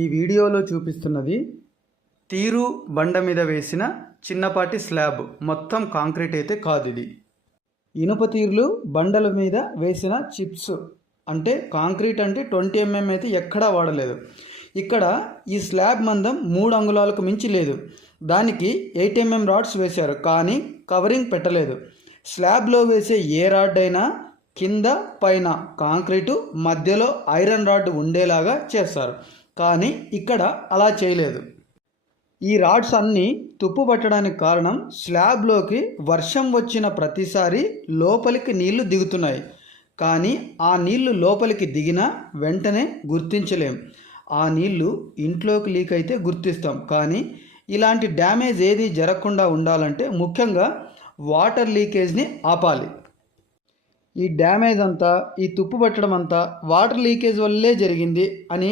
ఈ వీడియోలో చూపిస్తున్నది తీరు బండ మీద వేసిన చిన్నపాటి స్లాబ్, మొత్తం కాంక్రీట్ అయితే కాదు. ఇది ఇనుప తీర్లు బండల మీద వేసిన చిప్స్, అంటే కాంక్రీట్ అంటే 20 mm అయితే ఎక్కడా వాడలేదు. ఇక్కడ ఈ స్లాబ్ మందం 3 అంగుళాలకు మించి లేదు. దానికి 8 mm రాడ్స్ వేశారు, కానీ కవరింగ్ పెట్టలేదు. స్లాబ్లో వేసే ఏ రాడ్ అయినా కింద పైన కాంక్రీటు, మధ్యలో ఐరన్ రాడ్ ఉండేలాగా చేస్తారు, కానీ ఇక్కడ అలా చేయలేదు. ఈ రాడ్స్ అన్నీ తుప్పు పట్టడానికి కారణం స్లాబ్లోకి వర్షం వచ్చిన ప్రతిసారి లోపలికి నీళ్లు దిగుతున్నాయి, కానీ ఆ నీళ్లు లోపలికి దిగినా వెంటనే గుర్తించలేం. ఆ నీళ్లు ఇంట్లోకి లీక్ అయితే గుర్తిస్తాం, కానీ ఇలాంటి డ్యామేజ్ ఏది జరగకుండా ఉండాలంటే ముఖ్యంగా వాటర్ లీకేజ్ని ఆపాలి. ఈ డ్యామేజ్ అంతా, ఈ తుప్పు పట్టడం అంతా వాటర్ లీకేజ్ వల్లే జరిగింది అని